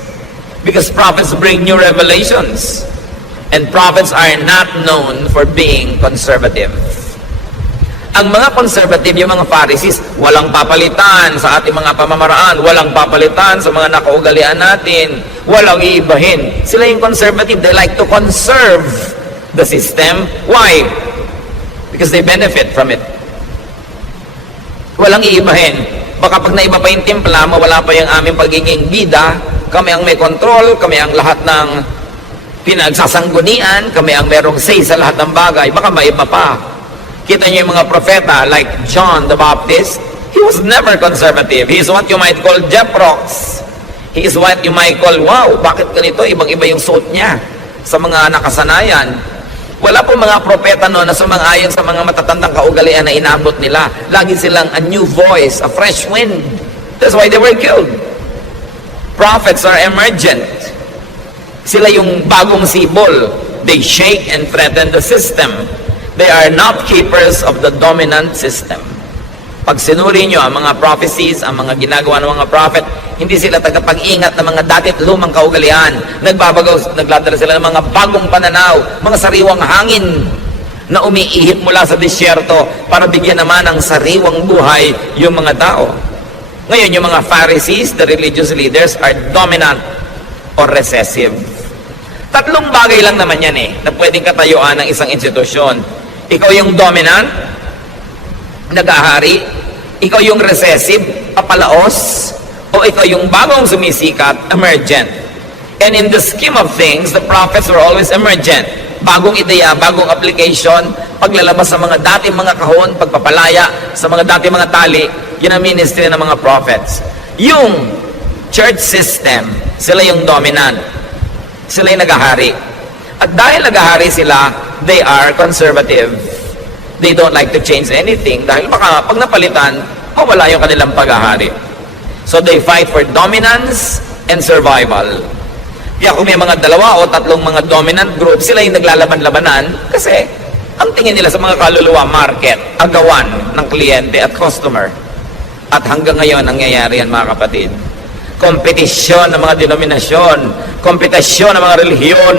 Because prophets bring new revelations. And prophets are not known for being conservative. Ang mga conservative, yung mga Pharisees, walang papalitan sa ating mga pamamaraan, walang papalitan sa mga nakaugalian natin, walang iibahin. Sila yung conservative, they like to conserve the system. Why? Because they benefit from it. Walang iibahin. Baka pag naiba pa yung timpla, mawala pa yung aming pagiging bida, kami ang may control, kami ang lahat ng pinagsasanggunian, kami ang merong say sa lahat ng bagay, baka maiba pa. Kita niyo yung mga propeta like John the Baptist, he was never conservative. He is what you might call Jeprox. He is what you might call, wow, bakit ganito? Ibang-iba yung suot niya sa mga nakasanayan. Wala po mga propeta noon na sumang-ayon sa mga matatandang kaugalian na inabot nila. Lagi silang a new voice, a fresh wind. That's why they were killed. Prophets are emergent. Sila yung bagong sibol. They shake and threaten the system. They are not keepers of the dominant system. Pag sinuri nyo ang mga prophecies, ang mga ginagawa ng mga prophet, hindi sila tagapag-ingat ng mga dati at lumang kaugalian. Nagladala sila ng mga bagong pananaw, mga sariwang hangin na umiihip mula sa disyerto para bigyan naman ng sariwang buhay yung mga tao. Ngayon, yung mga Pharisees, the religious leaders, are dominant or recessive. Tatlong bagay lang naman yan na pwedeng katayuan ng isang institusyon. Ikaw yung dominant, nag-ahari, ikaw yung recessive, papalaos, o ikaw yung bagong sumisikat, emergent. And in the scheme of things, the prophets were always emergent. Bagong ideya, bagong application, paglalabas sa mga dating mga kahon, pagpapalaya sa mga dating mga tali, yun ang ministry ng mga prophets. Yung church system, sila yung dominant. Sila yung nag-ahari. At dahil nag-ahari sila, they are conservative. They don't like to change anything dahil baka pag napalitan, mawala yung kanilang pag-ahari. So they fight for dominance and survival. Kaya kung may mga dalawa o tatlong mga dominant group, sila yung naglalaban-labanan kasi ang tingin nila sa mga kaluluwa, market, agawan ng kliyente at customer. At hanggang ngayon, nangyayari yan mga kapatid. Kompetisyon ng mga denominasyon, kompetisyon ng mga relihiyon,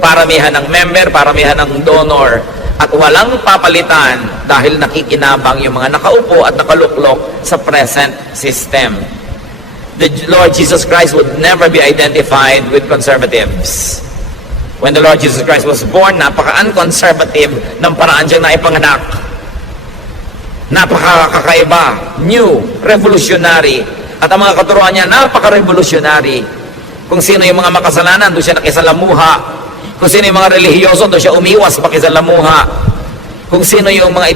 paramihan ng member, paramihan ng donor, at walang papalitan dahil nakikinabang yung mga nakaupo at nakaluklok sa present system. The Lord Jesus Christ would never be identified with conservatives. When the Lord Jesus Christ was born, napaka-unconservative ng paraan siyang naipanganak. Napaka-kakaiba, new, revolutionary. At ang mga katuruan niya, napaka-revolutionary. Kung sino yung mga makasalanan, doon siya nakisalamuha. Kung sino yung mga relihiyoso, doon siya umiwas pakisalamuha. Kung sino yung mga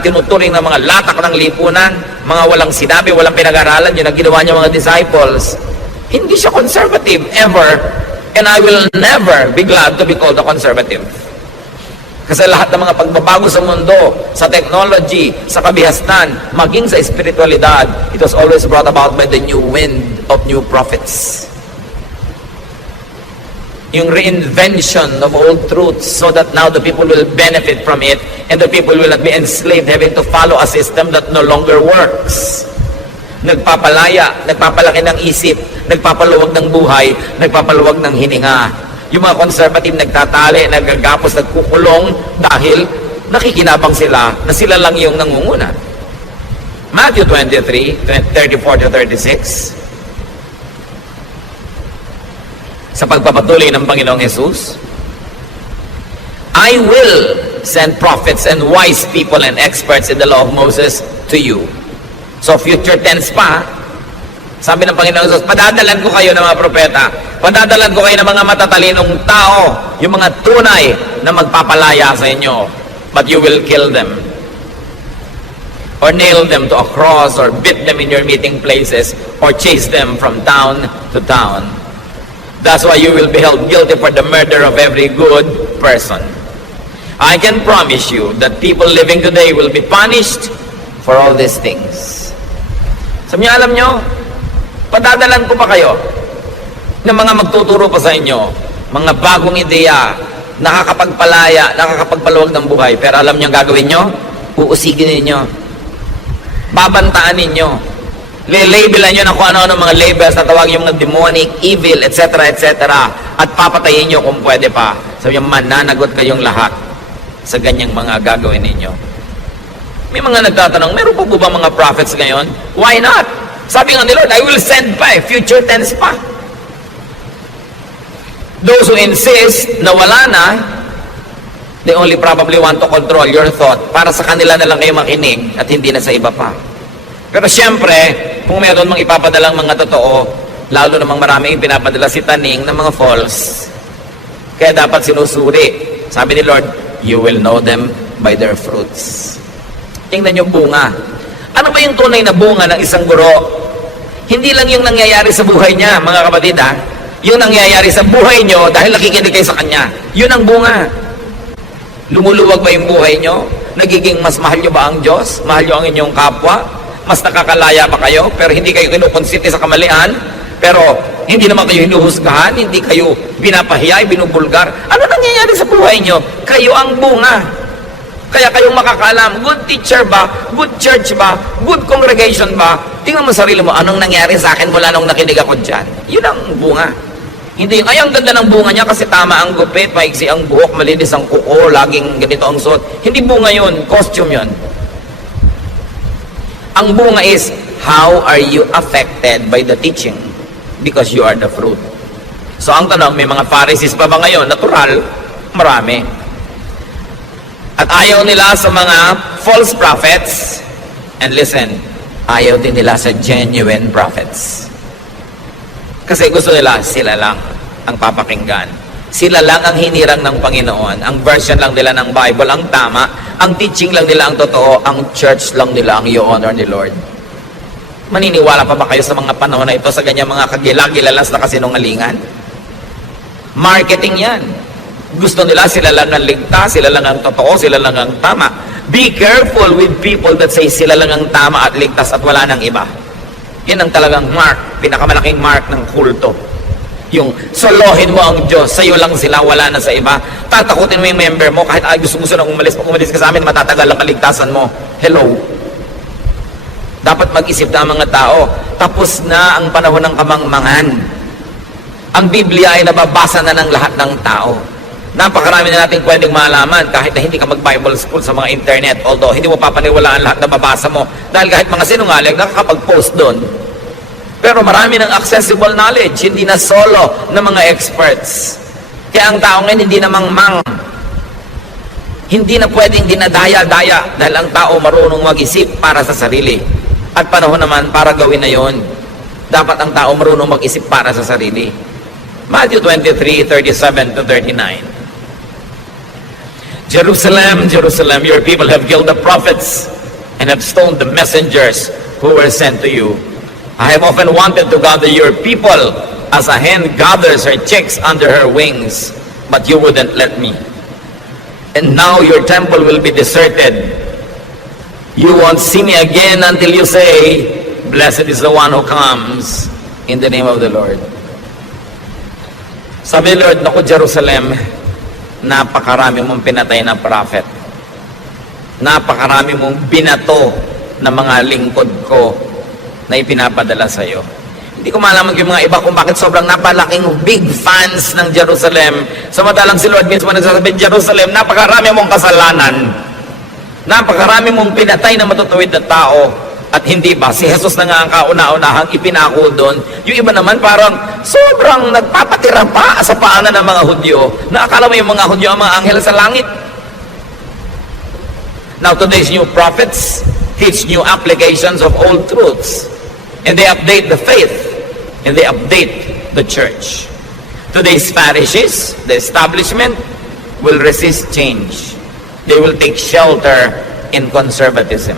tinuturing ng mga latak ng lipunan, mga walang sinabi, walang pinag-aralan, yun ang ginawa niya mga disciples. Hindi siya conservative, ever. And I will never be glad to be called a conservative. Kasi lahat ng mga pagbabago sa mundo, sa technology, sa kabihasnan, maging sa espiritualidad, it was always brought about by the new wind of new prophets. Yung reinvention of old truths so that now the people will benefit from it and the people will not be enslaved having to follow a system that no longer works. Nagpapalaya, nagpapalaki ng isip, nagpapaluwag ng buhay, nagpapaluwag ng hininga. Yung mga conservative nagtatali, nagagapos, nagkukulong dahil nakikinabang sila na sila lang yung nangunguna. Matthew 23, 34 to 36. Sa pagpapatuloy ng Panginoong Jesus, I will send prophets and wise people and experts in the law of Moses to you. So future tense pa, sabi ng Panginoong Jesus, padadalan ko kayo ng mga propeta, padadalan ko kayo ng mga matatalinong tao, yung mga tunay na magpapalaya sa inyo, but you will kill them. Or nail them to a cross, or beat them in your meeting places, or chase them from town to town. That's why you will be held guilty for the murder of every good person. I can promise you that people living today will be punished for all these things. Sabi niyo, alam nyo, padadalan ko pa kayo ng mga magtuturo pa sa inyo, mga bagong ideya, nakakapagpalaya, nakakapagpaluwag ng buhay. Pero alam nyo ang gagawin nyo? Uusigin ninyo. Babantaan ninyo. Lalabelan nyo na kung ano-ano mga labels na tawag yung mga demonic, evil, etc. etc. At papatayin nyo kung pwede pa. Sabi nyo, mananagot kayong lahat sa ganyang mga gagawin ninyo. May mga nagtatanong, meron po ba mga prophets ngayon? Why not? Sabi nga ni Lord, I will send pa, future tense pa. Those who insist na wala na, they only probably want to control your thought para sa kanila na lang kayo makinig at hindi na sa iba pa. Pero siyempre, kung meron mang ipapadalang mga totoo, lalo namang marami yung pinapadala si Taning ng mga false. Kaya dapat sinusuri. Sabi ni Lord, you will know them by their fruits. Tingnan yung bunga. Ano ba yung tunay na bunga ng isang guro? Hindi lang yung nangyayari sa buhay niya, mga kapatid ha. Yung nangyayari sa buhay nyo dahil nakikinig kayo sa kanya. Yun ang bunga. Lumuluwag ba yung buhay nyo? Nagiging mas mahal nyo ba ang Diyos? Mahal nyo ang inyong kapwa? Mas nakakalaya ba kayo? Pero hindi kayo kinukonsiti sa kamalian? Pero hindi naman kayo hinuhusgahan? Hindi kayo binapahiya, binubulgar? Ano nangyayari sa buhay nyo? Kayo ang bunga. Kaya kayong makakalam, good teacher ba? Good church ba? Good congregation ba? Tingnan mo sarili mo, anong nangyari sa akin mula nung nakinig ako dyan? Yun ang bunga. Hindi yung, ay, ang ganda ng bunga niya kasi tama ang gupit, maiksi ang buhok, malinis ang kuko, laging ganito ang suot. Hindi bunga yun, costume yun. Ang bunga is, how are you affected by the teaching? Because you are the fruit. So ang tanong, may mga Pharisees pa ba ngayon? Natural, marami. At ayaw nila sa mga false prophets. And listen, ayaw din nila sa genuine prophets. Kasi gusto nila, sila lang ang papakinggan. Sila lang ang hinirang ng Panginoon. Ang version lang nila ng Bible ang tama. Ang teaching lang nila ang totoo. Ang church lang nila ang i-honor ni Lord. Maniniwala pa ba kayo sa mga panahon na ito sa ganyan mga kagilagilalas na kasinungalingan? Marketing yan. Gusto nila sila lang ang ligtas, sila lang ang totoo, sila lang ang tama. Be careful with people that say sila lang ang tama at ligtas at wala nang iba. Yan ang talagang mark, pinakamalaking mark ng kulto. Yung solohin mo ang Diyos, sa'yo lang sila, wala na sa iba. Tatakutin mo yung member mo, kahit ay gusto na umalis, pag umalis ka sa amin, matatagal ang kaligtasan mo. Hello. Dapat mag-isip na ang mga tao, tapos na ang panahon ng kamangmangan. Ang Biblia ay nababasa na ng lahat ng tao. Napakarami na natin pwedeng malaman kahit na hindi ka mag-Bible school sa mga internet, although hindi mo papaniwalaan lahat na babasa mo dahil kahit mga sinungaling nakakapag-post doon. Pero marami ng accessible knowledge, hindi na solo ng mga experts. Kaya ang tao ngayon hindi na mangmang. Hindi na pwedeng dinadaya-daya dahil ang tao marunong mag-isip para sa sarili. At panahon naman para gawin na yon. Dapat ang tao marunong mag-isip para sa sarili. Matthew 23:37-39. Jerusalem, Jerusalem, your people have killed the prophets and have stoned the messengers who were sent to you. I have often wanted to gather your people as a hen gathers her chicks under her wings, but you wouldn't let me. And now your temple will be deserted. You won't see me again until you say, blessed is the one who comes in the name of the Lord. Sabi ni Lord, naku Jerusalem, napakarami mong pinatay na prophet. Napakarami mong binato na mga lingkod ko na ipinapadala sa iyo. Hindi ko malaman yung mga iba kung bakit sobrang napalaking big fans ng Jerusalem. Samantalang si Lord mismo nagsasabi, Jerusalem, napakarami mong kasalanan. Napakarami mong pinatay na matutuwid na tao. At hindi ba, si Jesus na nga ang kauna-unahang ipinako doon. Yung iba naman parang sobrang nagpapatira pa sa paanan ng mga Hudyo. Na akala mo yung mga Hudyo ang mga anghel sa langit. Now today's new prophets teach new applications of old truths. And they update the faith. And they update the church. Today's Pharisees, the establishment, will resist change. They will take shelter in conservatism.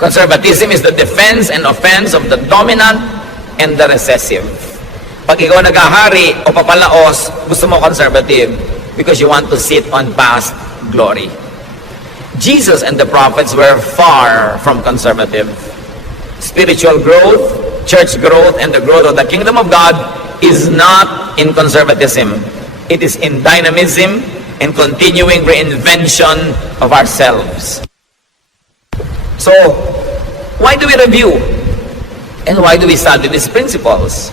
Conservatism is the defense and offense of the dominant and the recessive. Pag ikaw nag-ahari o papalaos, gusto mo conservative because you want to sit on past glory. Jesus and the prophets were far from conservative. Spiritual growth, church growth, and the growth of the kingdom of God is not in conservatism. It is in dynamism and continuing reinvention of ourselves. So, why do we review? And why do we study these principles?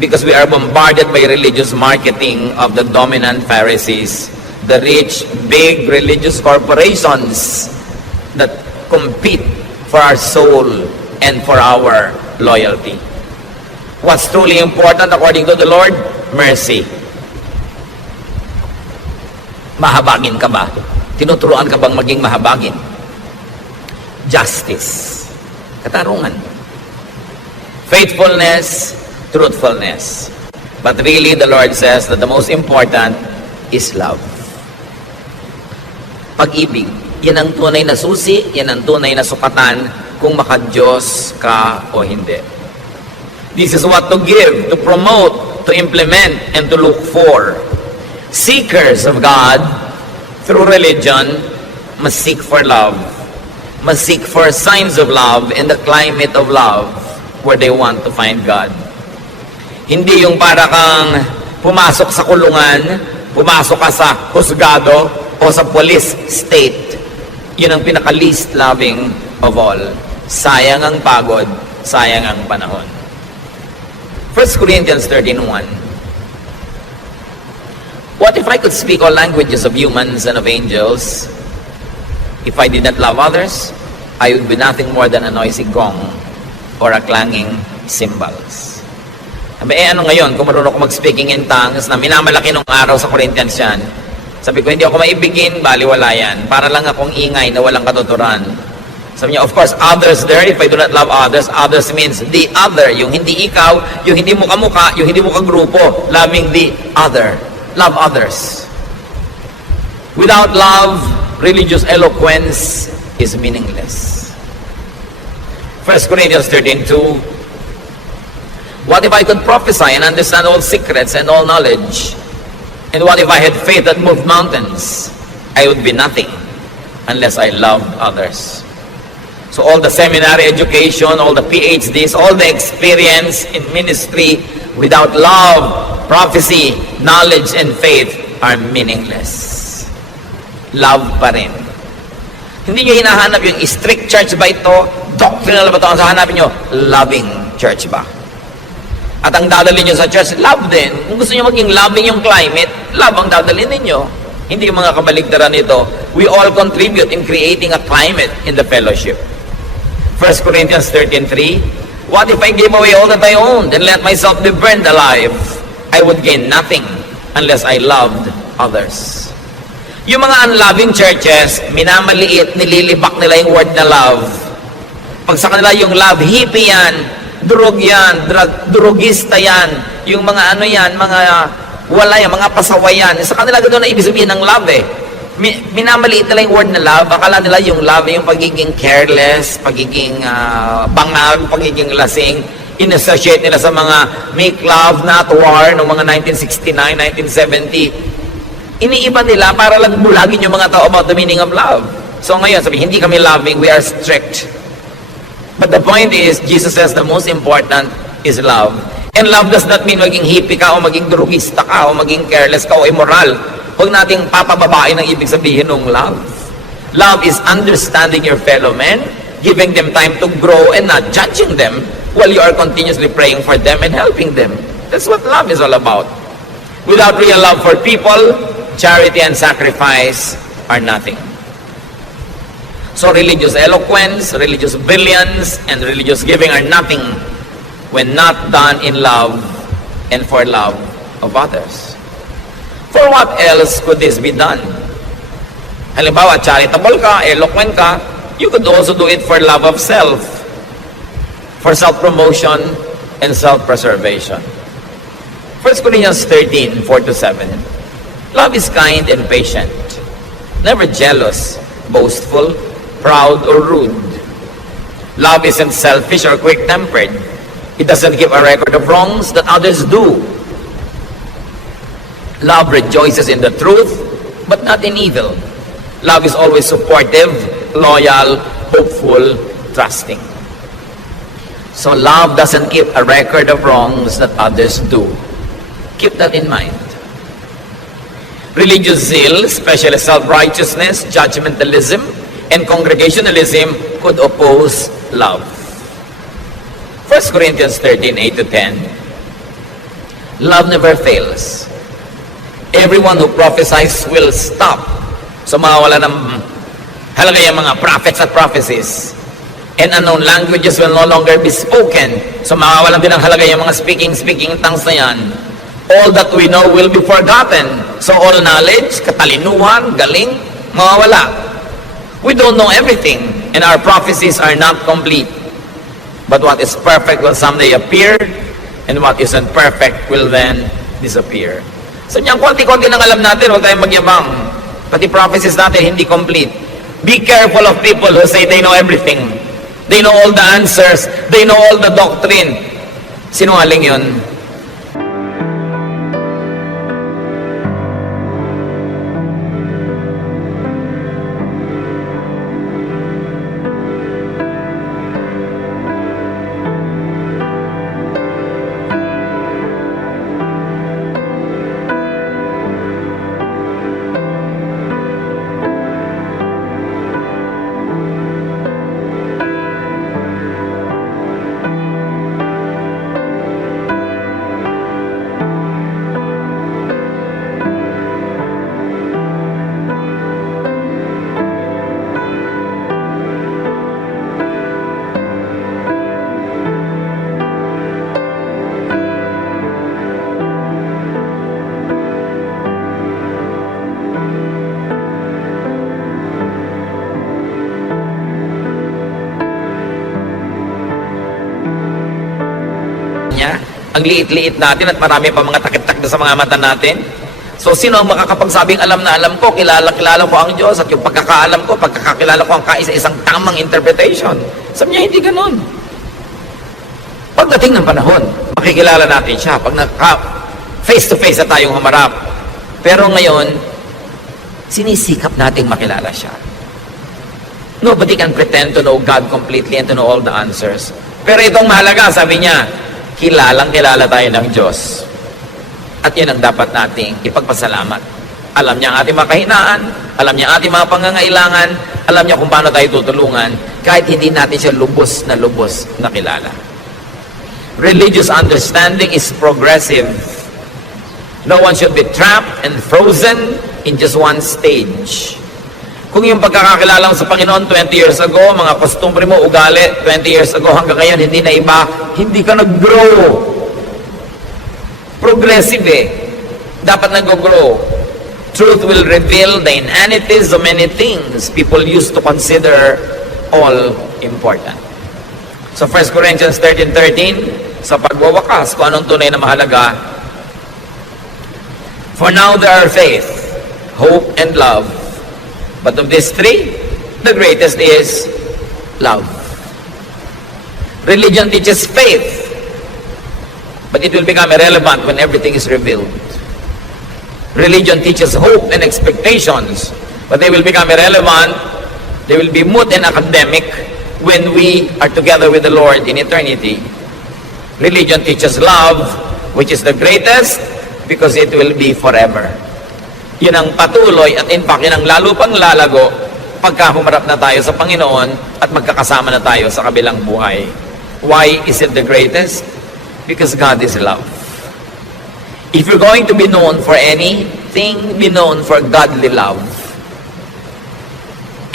Because we are bombarded by religious marketing of the dominant Pharisees, the rich, big religious corporations that compete for our soul and for our loyalty. What's truly important according to the Lord? Mercy. Mahabagin ka ba? Tinuturuan ka bang maging mahabagin? justice. Katarungan. Faithfulness, truthfulness. But really, the Lord says that the most important is love. Pag-ibig. Yan ang tunay na susi, yan ang tunay na sukatan kung maka-Diyos ka o hindi. This is what to give, to promote, to implement, and to look for. Seekers of God, through religion, must seek for love, must seek for signs of love in the climate of love where they want to find God. Hindi yung para kang pumasok sa kulungan, pumasok ka sa husgado o sa police state. Yun ang pinaka-least loving of all. Sayang ang pagod, sayang ang panahon. 1 Corinthians 13:1. What if I could speak all languages of humans and of angels? If I did not love others, I would be nothing more than a noisy gong or a clanging cymbals. Sabi, ano ngayon, kung marunong ko mag-speaking in tongues na minamalaki nung araw sa Corinthians yan. Sabi ko, hindi ako maibigin, baliwala yan. Para lang akong ingay na walang katuturan. Sabi niya, of course, others there, if I do not love others, others means the other. Yung hindi ikaw, yung hindi mo kamukha, yung hindi mo kagrupo. Loving the other. Love others. Without love, religious eloquence is meaningless. 1 Corinthians 13:2. What if I could prophesy and understand all secrets and all knowledge? And what if I had faith that moved mountains? I would be nothing unless I loved others. So all the seminary education, all the PhDs, all the experience in ministry, without love, prophecy, knowledge, and faith are meaningless. Love pa rin. Hindi nyo hinahanap yung strict church ba ito? Doctrinal ba ito? Ang hanapin nyo, loving church ba? At ang dadalhin nyo sa church, love din. Kung gusto nyo maging loving yung climate, love ang dadalhin ninyo. Hindi yung mga kabaligtaran nito. We all contribute in creating a climate in the fellowship. 1 Corinthians 13:3. What if I gave away all that I owned and let myself be burned alive? I would gain nothing unless I loved others. Yung mga unloving churches, minamaliit, nililibak nila yung word na love. Pag sa kanila yung love, hippie yan, drug yan, drugista yan, yung mga ano yan, mga wala yan, mga pasaway yan. Sa kanila gano'n na ibig sabihin ng love eh. Minamaliit nila yung word na love, akala nila yung love yung pagiging careless, pagiging bangag, pagiging lasing. In-associate nila sa mga make love, not war, noong mga 1969, 1970. Iniiba nila para lang bulagin yung mga tao about the meaning of love. So ngayon, sabi, hindi kami loving, we are strict. But the point is, Jesus says the most important is love. And love does not mean maging hippie ka o maging drugista ka o maging careless ka o immoral. Huwag nating papababain ang ibig sabihin ng love. Love is understanding your fellow men, giving them time to grow and not judging them while you are continuously praying for them and helping them. That's what love is all about. Without real love for people, charity and sacrifice are nothing. So religious eloquence, religious brilliance, and religious giving are nothing when not done in love and for love of others. For what else could this be done? Halimbawa, charitable ka, eloquent ka, you could also do it for love of self, for self-promotion and self-preservation. 1 Corinthians 13:4-7. Love is kind and patient, never jealous, boastful, proud or rude. Love isn't selfish or quick-tempered. It doesn't keep a record of wrongs that others do. Love rejoices in the truth, but not in evil. Love is always supportive, loyal, hopeful, trusting. So love doesn't keep a record of wrongs that others do. Keep that in mind. Religious zeal, especially self-righteousness, judgmentalism, and congregationalism could oppose love. 1 Corinthians 13:8-10. Love never fails. Everyone who prophesies will stop. So mawawala ng halaga yung mga prophets at prophecies. And unknown languages will no longer be spoken. So mawawalan din ang halaga yung mga speaking tongues na yan. All that we know will be forgotten. So all knowledge, katalinuhan, galing, mawawala. We don't know everything. and our prophecies are not complete. But what is perfect will someday appear, and what isn't perfect will then disappear. So niyang konti-konti nang alam natin, huwag tayong magyabang. Pati prophecies natin hindi complete. Be careful of people who say they know everything. They know all the answers. They know all the doctrine. Sinungaling yun. Ang liit-liit natin at marami pa mga takip-tak na sa mga mata natin. So, sino ang makakapagsabing alam na alam ko, kilala ko ang Diyos, at yung pagkakaalam ko, pagkakakilala ko ang kaisa-isang tamang interpretation. Sabi niya, hindi ganun. Pagdating ng panahon, makikilala natin siya. Pag face-to-face na tayong humarap. Pero ngayon, sinisikap nating makilala siya. Nobody can pretend to know God completely and to know all the answers. Pero itong mahalaga, sabi niya, kilalang-kilala tayo ng Diyos. At yun ang dapat nating ipagpasalamat. Alam niya ang ating mga kahinaan, alam niya ang ating mga pangangailangan, alam niya kung paano tayo tutulungan, kahit hindi natin siya lubos na kilala. Religious understanding is progressive. No one should be trapped and frozen in just one stage. Kung yung pagkakakilala mo sa Panginoon 20 years ago, mga kostumbre mo, ugali, 20 years ago hanggang ngayon, hindi na iba, hindi ka nag-grow. Progressive Dapat nag-grow. Truth will reveal the inanities of many things people used to consider all important. So 1 Corinthians 13:13, sa pagwawakas, kung anong tunay na mahalaga, for now there are faith, hope, and love. But of these three, the greatest is love. Religion teaches faith, but it will become irrelevant when everything is revealed. Religion teaches hope and expectations, but they will become irrelevant, they will be moot and academic when we are together with the Lord in eternity. Religion teaches love, which is the greatest, because it will be forever. Yun ang patuloy at in fact, yun ang lalo pang lalago pagka humarap na tayo sa Panginoon at magkakasama na tayo sa kabilang buhay. Why is it the greatest? Because God is love. If you're going to be known for anything, be known for godly love.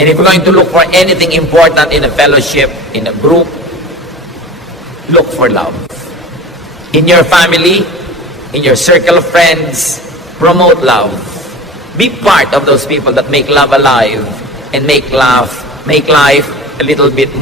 And if you're going to look for anything important in a fellowship, in a group, look for love. In your family, in your circle of friends, promote love. Be part of those people that make love alive and make life a little bit